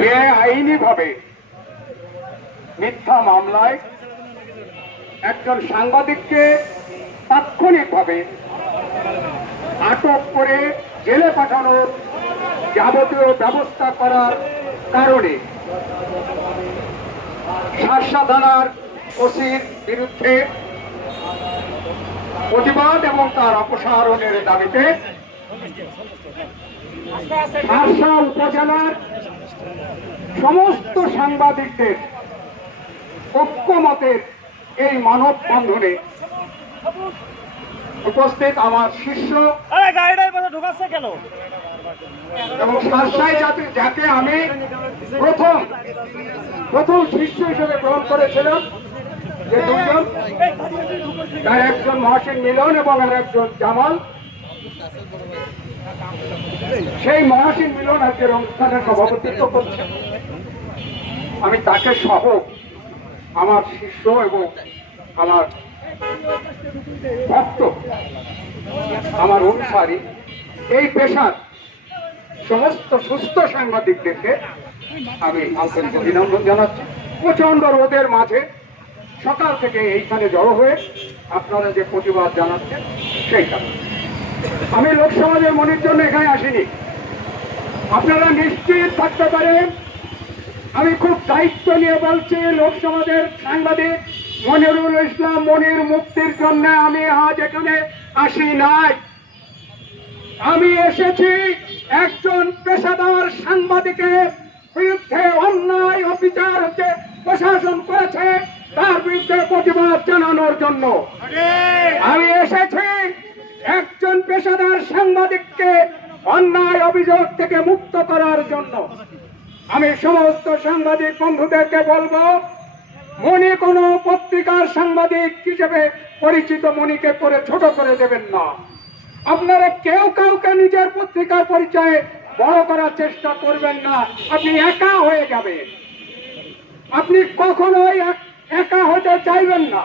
বেআইনি ভাবে মিথ্যা মামলায় একজন সাংবাদিককে তাৎক্ষণিকভাবে আটক করে জেলে পাঠানোর যাবতীয় ব্যবস্থা করার কারণে শাসা থানার ওসির বিরুদ্ধে প্রতিবাদ এবং তার অপসারণের দাবিতে শাসা উপজেলার সমস্ত সাংবাদিকদের ঐক্যমতের এই মানব বন্ধনে উপস্থিত আমার শিষ্য এবং শাসায় যাতে যাকে আমি প্রথম প্রথম শিষ্য হিসেবে গ্রহণ করেছিলাম যে দুজন তার একজন মহাসিন মিলন এবং আর একজন জামাল। সেই মহাসিন মিলন আজকের অনুষ্ঠানের সভাপতিত্ব করছে। আমি তাকে সহ আমার শিষ্য এবং আমার ভক্ত, আমার অনুসারী, এই পেশার সমস্ত সুস্থ সাংবাদিকদেরকে আমি অভিনন্দন জানাচ্ছি। প্রচণ্ড রোদের মাঝে সকাল থেকে এইখানে জড়ো হয়ে আপনারা যে প্রতিবাদ জানাচ্ছেন, সেইটা। আমি লোকসমাজের মনের জন্য এখানে আসিনি। আপনারা নিশ্চিত থাকতে পারেন আমি খুব দায়িত্ব নিয়ে বলছি লোকসমাজের সাংবাদিক মনিরুল ইসলাম মনির মুক্তির জন্য আমি আজ এখানে আসি নাই। আমি এসেছি একজন পেশাদার সাংবাদিকের বিরুদ্ধে অন্যায় অবিচার হচ্ছে প্রশাসন করেছে তার বিরুদ্ধে প্রতিবাদ জানানোর জন্য। আমি এসেছি একজন পেশাদার সাংবাদিককে অন্যায় অভিযোগ থেকে মুক্ত করার জন্য আমি সমস্ত সাংবাদিক বন্ধুদেরকে বলব, মনি কোনো পত্রিকার সাংবাদিক হিসেবে পরিচিত মনিকে করে ছোট করে দেবেন না। আপনারা কেউ কাউকে নিজের পত্রিকার পরিচয়ে বড় করার চেষ্টা করবেন না। আপনি একা হয়ে যাবেন। আপনি কখনোই এক- একা হতে চাইবেন না।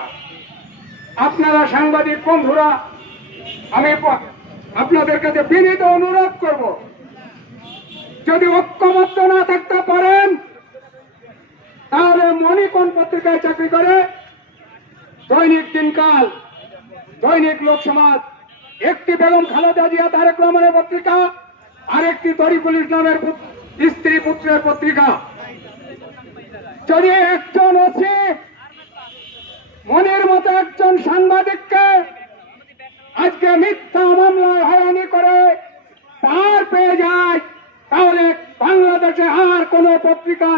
আপনারা সাংবাদিক বন্ধুরা আমি আপনাদের কাছে বিনীত অনুরোধ করব, যদি ঐক্যবদ্ধ না থাকতে পারেন, তাহলে কোন পত্রিকায় চাকরি করে দৈনিক দিনকাল, দৈনিক লোকসমাজ একটি বেগম খালেদা জিয়া, তারেক রহমানের পত্রিকা, আরেকটি তরিকুল ইসলামের স্ত্রী পুত্রের পত্রিকা। যদি একজন আছে মনের মতো একজন সাংবাদিককে আজকে মিথ্যা মামলায় হয়রানি করে পার পেয়ে যায়, তাহলে বাংলাদেশে আর কোন পত্রিকা,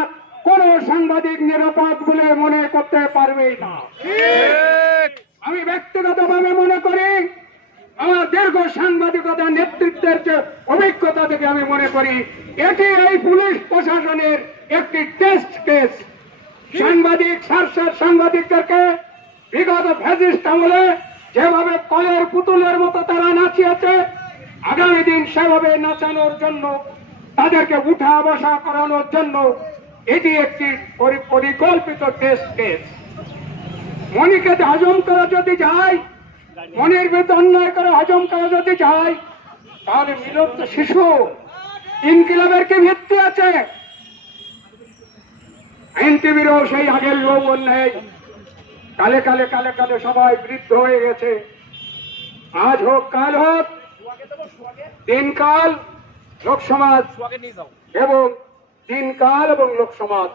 কোন সাংবাদিক নিরাপদ বলে মনে করতে পারবেই না। আমি ব্যক্তিগতভাবে মনে করি, আমার দীর্ঘ সাংবাদিকতা নেতৃত্বের যে অভিজ্ঞতা থেকে আমি মনে করি, এটি এই পুলিশ প্রশাসনের একটি টেস্ট কেস সাংবাদিক, সারসার সাংবাদিকদেরকে বিগত ফ্যাসিস্ট আমলে যেভাবে কলের পুতুলের মতো তারা নাচিয়েছে, আগামী দিন সেভাবে নাচানোর জন্য, তাদেরকে উঠা বসা করানোর জন্য, এটি একটি পরিকল্পিত টেস্ট কেস মনিকে হজম করা যদি যায় মনের ভিতরে অন্যায় করে হজম করা যদি যায়, তাহলে মিলন তো শিশু ইনকিলাবের কি ভিত্তি আছে? আইন টিভিরও সেই আগের লোক নেই কালে কালে কালে কালে সবাই বৃদ্ধ হয়ে গেছে। আজ হোক, কাল হোক, দিনকাল লোকসমাজ এবং দিনকাল এবং লোকসমাজ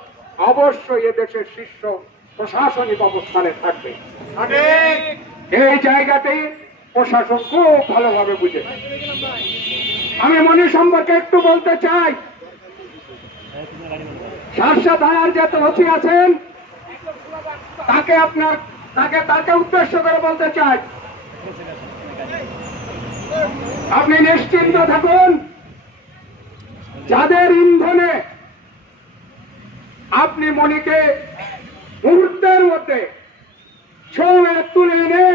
অবশ্যই এদেশের শীর্ষ প্রশাসনিক অবস্থানে থাকবে। এই জায়গাতে প্রশাসন খুব ভালোভাবে বুঝে আমি মনে সম্পর্কে একটু বলতে চাই। শাসা থানার যে তহসি আছেন তাকে আপনার, তাকে তাকে উদ্দেশ্য করে বলতে চাই। আপনি নিশ্চিন্ত থাকুন, যাদের ইন্ধনে আপনি মনিকে মুহূর্তের মধ্যে ছৌয়ে তুলে এনে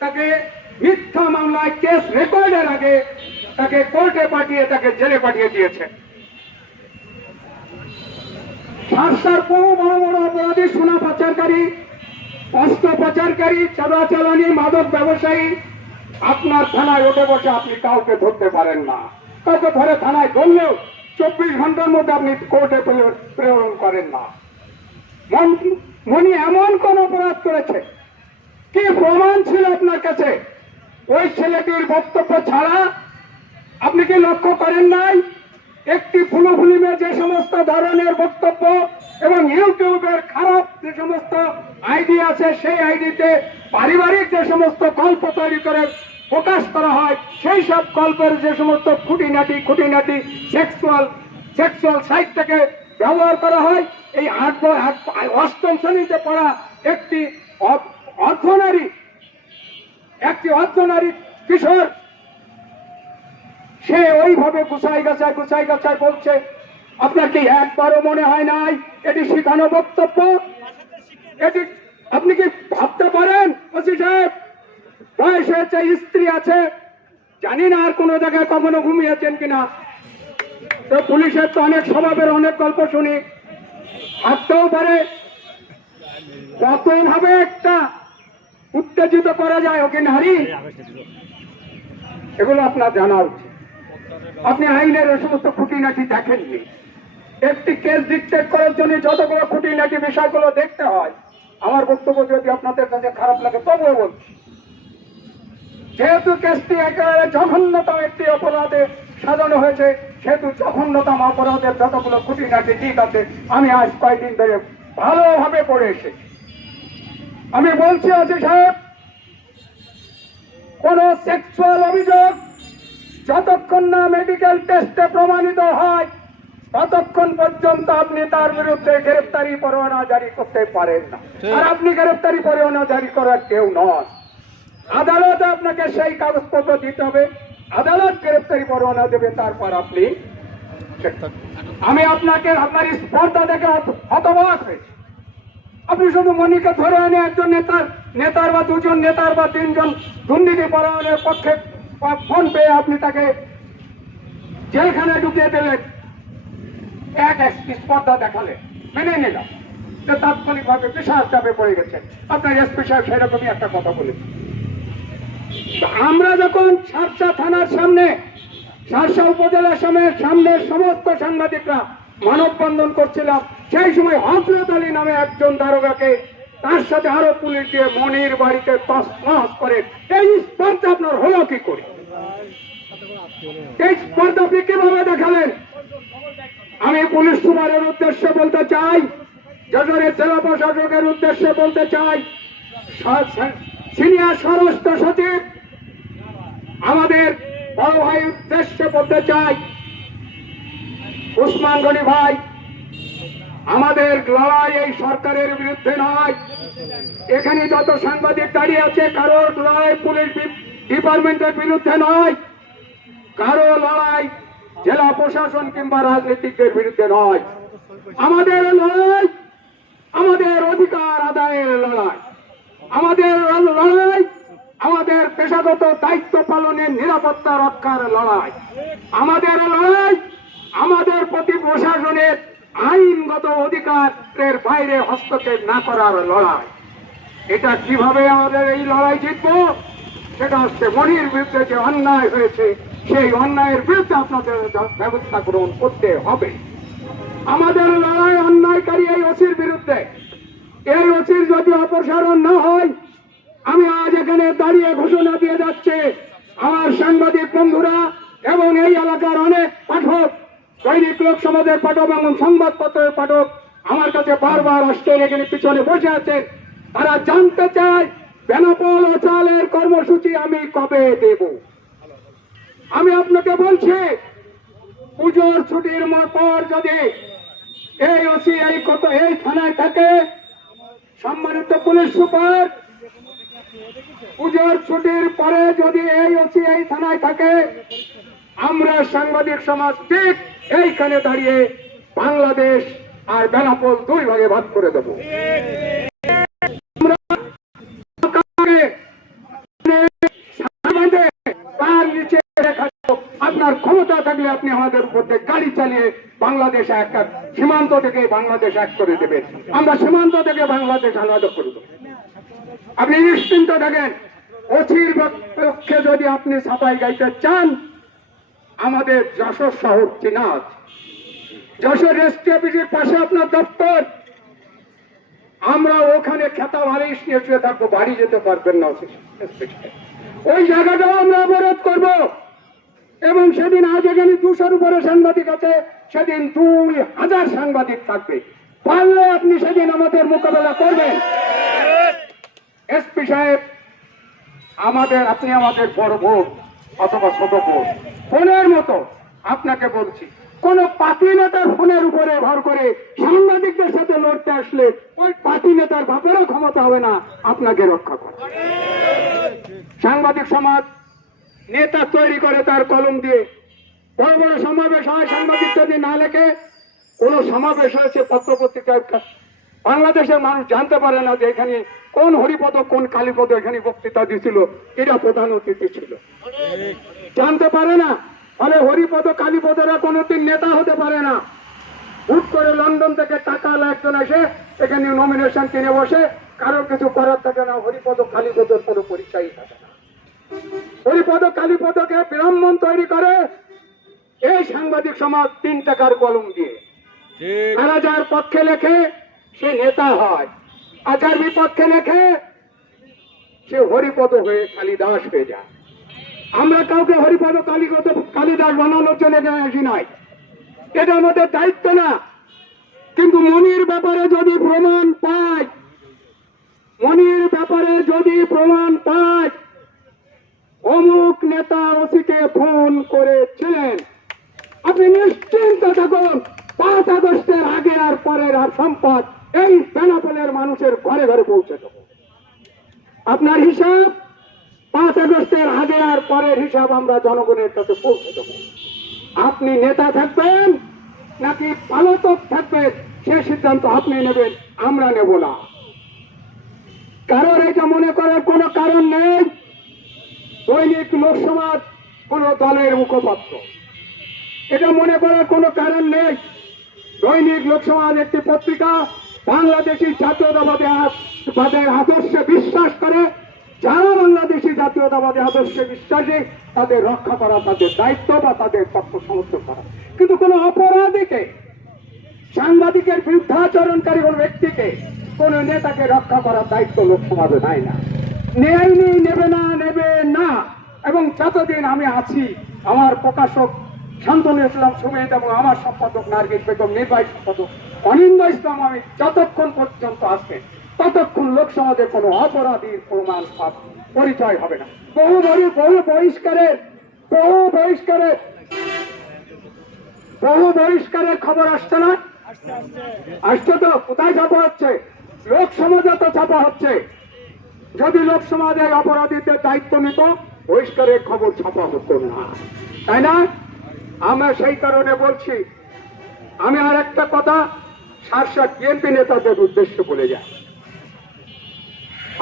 তাকে মিথ্যা মামলায় কেস রেকর্ডের আগে তাকে কোর্টে পাঠিয়ে, তাকে জেলে পাঠিয়ে দিয়েছে সারসার বহু বড় বড় অপরাধী সোনা পাচারকারী, অস্ত্র পাচারকারী চোরাচালানি মাদক ব্যবসায়ী, আপনার থানায় উঠে বসে আপনি কাউকে ধরতে পারেন না। কাউকে ধরে থানায় ধরলেও চব্বিশ ঘণ্টার মধ্যে আপনি কোর্টে প্রে- প্রেরণ করেন না। মনি এমন কোন অপরাধ করেছে? কি প্রমাণ ছিল আপনার কাছে? ওই ছেলেটির বক্তব্য ছাড়া আপনি কি লক্ষ্য করেন নাই? একটি ফুলো ফিল্মে যে সমস্ত ধরনের বক্তব্য এবং ইউটিউবের খারাপ যে সমস্ত আইডি আছে, সেই আইডিতে পারিবারিক যে সমস্ত গল্প তৈরি করে প্রকাশ করা হয়, সেই সব গল্পের যে সমস্ত খুঁটিনাটি খুঁটিনাটি সেক্সুয়াল সেক্সুয়াল সাইটটাকে ব্যবহার করা হয়, এই আট অষ্টম শ্রেণীতে পড়া একটি অর্ধনারী একটি অর্ধনারী কিশোর সে ওইভাবে গুছাই গাছায় গুছাই গাছায় বলছে, আপনার কি একবারও মনে হয় নাই? এটি শিখানো বক্তব্য? এটি আপনি কি ভাবতে পারেন স্ত্রী আছে। জানি না আর কোনো জায়গায় কখনো ঘুমিয়েছেন কিনা। তো পুলিশের তো অনেক স্বভাবের অনেক গল্প শুনি। থাকতেও পারে। কত ভাবে একটা উত্তেজিত করা যায়, ওকে নারী? এগুলো আপনার জানা উচিত। আপনি আইনের এই সমস্ত খুঁটিনাটি দেখেননি। একটি কেস ডিকটেট করার জন্য যতগুলো খুঁটিনাটি বিষয়গুলো দেখতে হয়, আমার বক্তব্য যদি আপনাদের কাছে খারাপ লাগে, তবুও বলছি। যেহেতু কেসটি একেবারে জঘন্যতম একটি অপরাধে সাজানো হয়েছে, সেহেতু জঘন্যতম অপরাধের যতগুলো খুঁটিনাটি দিক আছে, আমি আজ কয়েকদিন ধরে ভালোভাবে পড়ে এসেছি। আমি বলছি আছে সাহেব, কোন সেক্সুয়াল অভিযোগ যতক্ষণ না মেডিকেল টেস্টে প্রমাণিত হয় ততক্ষণ পর্যন্ত আপনি তার বিরুদ্ধে গ্রেফতারি পরোয়ানা জারি করতে পারেন না। আর আপনি গ্রেফতারি পরোয়ানা জারি করার কেউ নন। আদালতে আপনাকে সেই কাগজপত্র দিতে হবে। আদালত গ্রেফতারি পরোয়ানা দেবে তারপর আপনি আমি আপনাকে আপনার স্পর্ধা দেখে হত- হতবাক হয়েছি। আপনি শুধু মনিকে ধরে এনে একজন নেতার নেতার বা দুজন নেতার বা তিনজন দুর্নীতি পরায়ণের পক্ষে ফোন পেয়ে আপনি তাকে জেলখানে ঢুকিয়ে দিলেন এক স্পর্ধা দেখালেন মেনে নিলাম। যে তাৎক্ষণিকভাবে বিশাল চাপে পড়ে গেছেন। আপনার এসপি সাহেব সেরকমই একটা কথা বলেছেন। আমরা যখন সারসা থানার সামনে সারসা উপজেলার সামনে সামনে সমস্ত সাংবাদিকরা মানববন্ধন করছিলাম, সেই সময় হজরত আলী নামে একজন দারোগাকে তার সাথে আরও পুলিশ দিয়ে মনির বাড়িতে তস তস করে এই স্পর্ধা আপনার হলো কি করে? এই স্পর্ধা আপনি কীভাবে দেখালেন? আমি পুলিশ সুপারের উদ্দেশ্যে বলতে চাই যশোরের জেলা প্রশাসকের উদ্দেশ্যে বলতে চাই সিনিয়র স্বরাষ্ট্র সচিব, আমাদের বড় ভাই উদ্দেশ্যে বলতে চাই, উসমান গনি ভাই আমাদের লড়াই এই সরকারের বিরুদ্ধে নয়। এখানে যত সাংবাদিক দাঁড়িয়ে আছে, কারোর লড়াই পুলিশ ডিপার্টমেন্টের বিরুদ্ধে নয়। কারও লড়াই জেলা প্রশাসন কিংবা রাজনীতিকদের বিরুদ্ধে নয়। আমাদের লড়াই আমাদের অধিকার আদায়ের লড়াই। আমাদের লড়াই আমাদের পেশাগত দায়িত্ব পালনের নিরাপত্তা রক্ষার লড়াই। আমাদের লড়াই আমাদের প্রতি প্রশাসনের আইনগত অধিকারের বাইরে হস্তক্ষেপ না করার লড়াই। এটা কীভাবে আমাদের এই লড়াই জিতবো? সেটা হচ্ছে মনির বিরুদ্ধে যে অন্যায় হয়েছে, সেই অন্যায়ের বিরুদ্ধে আপনাদের ব্যবস্থা গ্রহণ করতে হবে। আমাদের লড়াই অন্যায়কারী এই ওসির বিরুদ্ধে। এই ওসির যদি অপসারণ না হয়, আমি আজ এখানে দাঁড়িয়ে ঘোষণা দিয়ে যাচ্ছে, আমার সাংবাদিক বন্ধুরা এবং এই এলাকার অনেক পাঠক দৈনিক লোক সমাজের পাঠক এবং সংবাদপত্রের পাঠক, আমার কাছে বারবার আসছেন, এখানে পিছনে বসে আছেন। তারা জানতে চায়, বেনাপোল ও চালের কর্মসূচি আমি কবে দেব? আমি আপনাকে বলছি, পুজোর ছুটির পর যদি এই ওসি, এই কত, এই থানায় থাকে, সম্মানিত পুলিশ সুপার, পুজোর ছুটির পরে যদি এই ওসি, এই থানায় থাকে, আমরা সাংবাদিক সমাজ ঠিক এইখানে দাঁড়িয়ে বাংলাদেশ আর বেলাপল দুই ভাগে ভাগ করে দেব। আপনার ক্ষমতা থাকলে আপনি আমাদের উপর গাড়ি চালিয়ে বাংলাদেশ এক সীমান্ত থেকে বাংলাদেশ এক করে দেবেন আমরা সীমান্ত থেকে বাংলাদেশ আলাদা করে দেবো আপনি নিশ্চিন্ত থাকেন, অচির পক্ষে যদি আপনি সাফাই গাইতে চান আমাদের যশোর শহর চিনাজ। যশোর রেস্টি অফিসের পাশে আপনার দপ্তর। আমরা ওখানে খেতা বালিশ নিয়ে শুয়ে থাকব, বাড়ি যেতে পারবেন না ওই জায়গাটাও আমরা অবরোধ করব। এবং সেদিন আজ এখানে দুশোর উপরে সাংবাদিক আছে, সেদিন দুই হাজার সাংবাদিক থাকবে। পারলে আপনি সেদিন আমাদের মোকাবেলা করবেন। এসপি সাহেব, আমাদের আপনি আমাদের বড় বোন। অথবা ছোট বোন ফোনের মতো, আপনাকে বলছি। কোন পার্টি নেতার ফোনের উপরে ভর করে সাংবাদিকদের সাথে লড়তে আসলে ওই পার্টি নেতার বাপেরও ক্ষমতা হবে না, আপনাকে রক্ষা করা সাংবাদিক সমাজ, নেতা তৈরি করে তার কলম দিয়ে। বড় বড় সমাবেশ হয়, সাংবাদিক যদি না লেখে, কোন সমাবেশ হয়েছে পত্র পত্রিকায় বাংলাদেশের মানুষ জানতে পারে না যে এখানে কোন হরিপদ কোন কালীপদ এখানে বক্তৃতা দিছিল এরা প্রধান অতিথি ছিল। জানতে পারে না ফলে হরিপদ কালীপদরা কোনোদিন নেতা হতে পারে না। হুট করে লন্ডন থেকে টাকা একজন এসে এখানে নমিনেশন কিনে বসে কারোর কিছু করার থাকে না হরিপদ কালীপদর কোনো পরিচয়ই থাকে না। হরিপদ কালীপদকে ব্রাহ্মণ তৈরি করে এই সাংবাদিক সমাজ তিন টাকার কলম দিয়ে। তারা যার পক্ষে লেখে সে নেতা হয়। আর যার বিপক্ষে লেখে, সে হরিপদ হয়ে কালিদাস হয়ে যায়। আমরা কাউকে হরিপদ কালীগত, কালিদাস বানানোর জন্য আসি নাই? এটা আমাদের দায়িত্ব না। কিন্তু মনির ব্যাপারে যদি প্রমাণ পাই, মনির ব্যাপারে যদি প্রমাণ পাই, অমুক নেতা ওসিকে ফোন করেছিলেন। আপনি নিশ্চিন্ত থাকুন, পাঁচ আগস্টের আগে আর পরের আর সম্পদ এই বেনাপোলের মানুষের ঘরে ঘরে পৌঁছে দেব। আপনার হিসাব পাঁচ আগস্টের আগে আর পরের হিসাব আমরা জনগণের কাছে পৌঁছে দেব। আপনি নেতা থাকবেন নাকি পালতক থাকবেন, সে সিদ্ধান্ত আপনি নেবেন, আমরা নেব না। কারোর এটা মনে করার কোনো কারণ নেই। দৈনিক লোকসমাজ কোন দলের মুখপাত্র। এটা মনে করার কোনো কারণ নেই। দৈনিক লোকসমাজ একটি পত্রিকা বাংলাদেশি জাতীয়তাবাদী আ- বাদের আদর্শে বিশ্বাস করে, যারা বাংলাদেশি জাতীয়তাবাদী আদর্শে বিশ্বাসী, তাদের রক্ষা করা, তাদের দায়িত্ব বা তাদের পক্ষ সমর্থন করা। কিন্তু কোনো অপরাধীকে, সাংবাদিকের বিরুদ্ধাচরণকারী কোন ব্যক্তিকে, কোন নেতাকে রক্ষা করার দায়িত্ব লোকসমাজে নাই না। নেয়নি নেবে না নেবে না। এবং যতদিন আমি আছি, আমার প্রকাশক শান্তনু ইসলাম সুমিত এবং আমার সম্পাদক নার্গিস বেগম, নির্বাহী সম্পাদক অনিন্দ ইসলাম আমি যতক্ষণ পর্যন্ত আসবে, ততক্ষণ লোকসমাজে কোনো অপরাধীর প্রমাণ পরিচয় হবে না। বহু বহু বহু বহিষ্কারের বহু বহিষ্কারের বহু বহিষ্কারের খবর আসছে না? আসছে তো, কোথায় ছাপা হচ্ছে? লোক সমাজে তো ছাপা হচ্ছে। যদি লোক সমাজের অপরাধীদের দায়িত্ব নিত, বহিষ্কারের খবর ছাপা হতো না। তাই না? আমরা সেই কারণে বলছি, আমি আর একটা কথা সারসার বিএনপি নেতাদের উদ্দেশ্যে বলে যায়।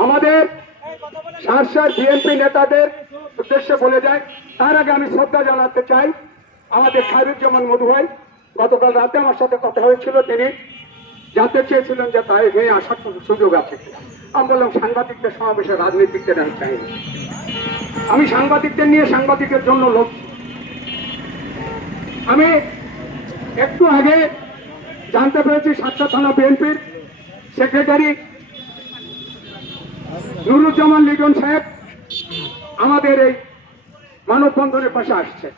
আমাদের সারসার বিএনপি নেতাদের উদ্দেশ্যে বলে যায়, তার আগে আমি শ্রদ্ধা জানাতে চাই আমাদের খায়রুজ্জামান মধু ভাই গতকাল রাতে আমার সাথে কথা হয়েছিল তিনি। জানতে চেয়েছিলেন যে তাই হয়ে আসার সুযোগ আছে আমি বললাম, সাংবাদিকদের সমাবেশে রাজনীতিকদের আমি চাই আমি সাংবাদিকদের নিয়ে সাংবাদিকের জন্য লোক আমি একটু আগে জানতে পেরেছি সাতটা থানা বিএনপির সেক্রেটারি নুরুজ্জামান লিটন সাহেব আমাদের এই মানববন্ধনের পাশে আসছে।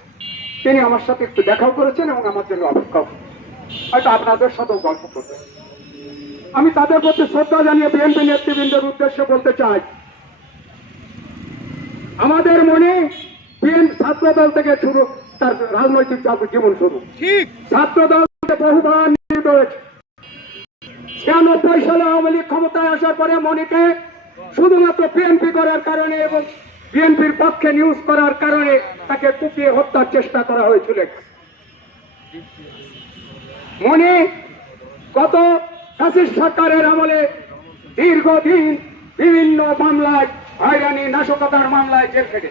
তিনি আমার সাথে একটু দেখাও করেছেন এবং আমার জন্য অপেক্ষাও হয়তো আপনাদের সাথেও গল্প করবেন আমি তাদের প্রতি শ্রদ্ধা জানিয়ে বিএনপি নেতৃবৃন্দের উদ্দেশ্যে বলতে চাই আমাদের মনে বিএন ছাত্র দল থেকে শুরু তার রাজনৈতিক জীবন শুরু। ঠিক। ছাত্র দল বহুবার ছিয়ানব্বই সালে আওয়ামী লীগ ক্ষমতায় আসার পরে মনিকে শুধুমাত্র বিএনপি করার কারণে এবং বিএনপির পক্ষে নিউজ করার কারণে তাকে কুপিয়ে হত্যার চেষ্টা করা হয়েছিল। মনি গত সরকারের আমলে দীর্ঘদিন বিভিন্ন মামলায়, হয়রানি, নাশকতার মামলায় জেল খেটে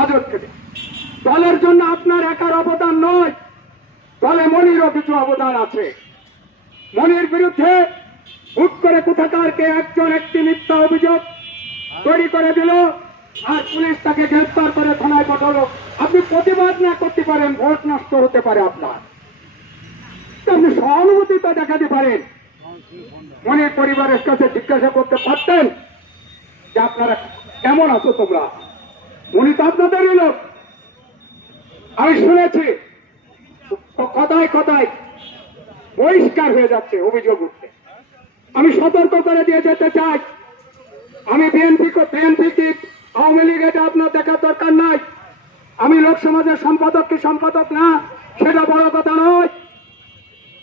আজত খেটে দলের জন্য আপনার একার অবদান নয় দলে মনিরও কিছু অবদান আছে। মনির বিরুদ্ধে হুট করে কোথাকারকে একজন একটি মিথ্যা অভিযোগ তৈরি করে দিল আর পুলিশ তাকে গ্রেফতার করে থানায় পাঠালো। আপনি প্রতিবাদ না করতে পারেন, ভোট নষ্ট হতে পারে আপনার। আপনি সহানুভূতিটা দেখাতে পারেন। মনির পরিবারের কাছে জিজ্ঞাসা করতে পারতেন যে আপনারা কেমন আছো তোমরা? উনি তো আপনাদেরই লোক। আমি শুনেছি কথায় কথায় বহিষ্কার হয়ে যাচ্ছে অভিযোগ উঠতে। আমি সতর্ক করে দিয়ে যেতে চাই। আমি বিএনপি বিএনপি কি আওয়ামী লীগ এটা আপনার দেখার দরকার নাই। আমি লোক সমাজের সম্পাদক কি সম্পাদক না, সেটা বড় কথা নয়।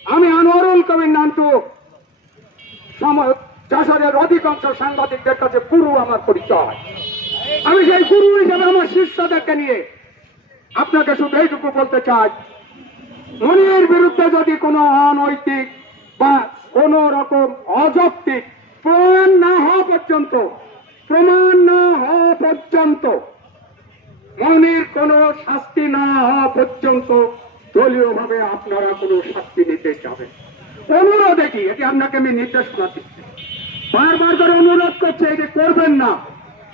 আমি আনোয়ারুল কবির নান্টু যশোরের অধিকাংশ সাংবাদিকদের কাছে গুরু আমার পরিচয়। আমি সেই গুরু হিসেবে আমার শিষ্যদেরকে নিয়ে আপনাকে শুধু এইটুকু বলতে চাই। মনির বিরুদ্ধে যদি কোনো অনৈতিক বা কোন রকম অযৌক্তিক প্রমাণ না হওয়া পর্যন্ত, প্রমাণ না হওয়া পর্যন্ত, মনির কোনো শাস্তি না হওয়া পর্যন্ত দলীয়ভাবে আপনারা কোনো শাস্তি নিতে যাবেন। অনুরোধ এটি এটি আপনাকে আমি নির্দেশনা দিচ্ছি বারবার করে অনুরোধ করছে, এটি করবেন না।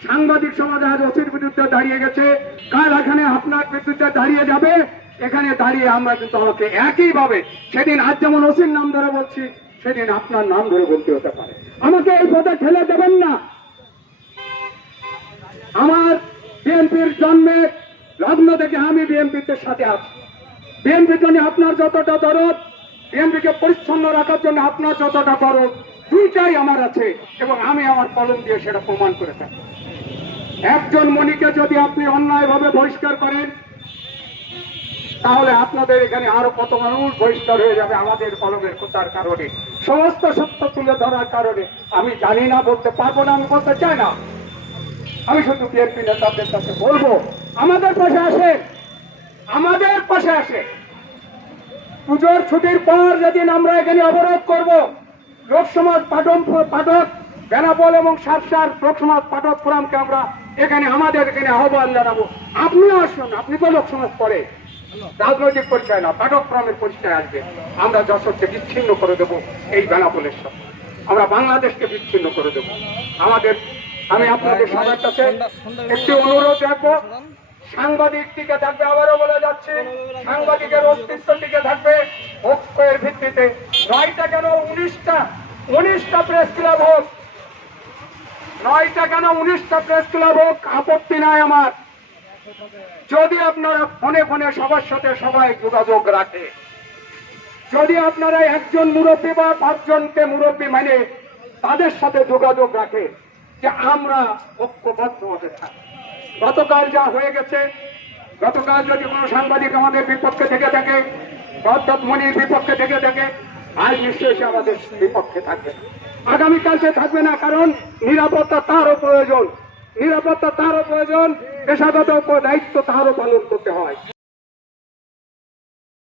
সাংবাদিক সমাজ আজ ওসির বিরুদ্ধে দাঁড়িয়ে গেছে। কাল এখানে আপনার বিরুদ্ধে দাঁড়িয়ে যাবে। এখানে দাঁড়িয়ে আমরা কিন্তু আমাকে একইভাবে সেদিন আজ যেমন ওসির নাম ধরে বলছি, সেদিন আপনার নাম ধরে বলতে হতে পারে। আমাকে এই পথে ঠেলে দেবেন না। আমার বিএনপির জন্মের লগ্ন থেকে আমি বিএনপিতে সাথে আছি। বিএনপির জন্য আপনার যতটা দরদ, বিএনপিকে পরিচ্ছন্ন রাখার জন্য আপনার যতটা দরদ দুইটাই আমার আছে এবং আমি আমার কলম দিয়ে সেটা প্রমাণ করে থাকি। একজন মণিকে যদি আপনি অন্যায়ভাবে বহিষ্কার করেন তাহলে আপনাদের এখানে আরও কত মানুষ বহিষ্কার হয়ে যাবে আমাদের কলমের কোথার কারণে? সমস্ত সত্য তুলে ধরার কারণে। আমি জানি না, বলতে পারব না, আমি বলতে চাই না। আমি শুধু বিএনপি নেতাদের কাছে বলব, আমাদের পাশে আসে আমাদের পাশে আসে পুজোর ছুটির পর যেদিন আমরা এখানে অবরোধ করব, লোকসমাজ পাঠক পাঠক, বেনাপোল এবং সারসার লোকসমাজ পাঠক ফোরামকে আমরা এখানে, আমাদের এখানে আহ্বান জানাব। আপনিও আসুন, আপনি তো লোকসমাজ করে রাজনৈতিক পরিচয় না পাঠক ফোরামের পরিচয় আসবে। আমরা যশোরকে বিচ্ছিন্ন করে দেব এই বেনাপোলের সাথে। আমরা বাংলাদেশকে বিচ্ছিন্ন করে দেব। আমাদের, আমি আপনাদের সবার কাছে একটি অনুরোধ রাখব সাংবাদিক টিকে থাকবে, আবারও বলে যাচ্ছে, সাংবাদিকের অস্তিত্ব টিকে থাকবে ঐক্যের ভিত্তিতে। নয়টা কেন উনিশটা? উনিশটা প্রেস ক্লাব হোক। নয়টা কেন উনিশটা প্রেস ক্লাব হোক? আপত্তি নাই আমার। যদি আপনারা ফোনে ফোনে সবার সাথে সবাই যোগাযোগ রাখে, যদি আপনারা একজন মুরব্বী বা পাঁচজনকে মুরব্বী মানে তাদের সাথে যোগাযোগ রাখে যে আমরা ঐক্যবদ্ধভাবে থাকি। গতকাল যা হয়ে গেছে, গতকাল যদি কোনো সাংবাদিক আমাদের বিপক্ষে থেকে থাকে অর্থাৎ মনির বিপক্ষে থেকে থাকে আজ নিশ্চয়ই আমাদের বিপক্ষে থাকবে আগামীকাল সে থাকবে না, কারণ নিরাপত্তা তারও প্রয়োজন। নিরাপত্তা তারও প্রয়োজন পেশাগত দায়িত্ব তারও পালন করতে হয়।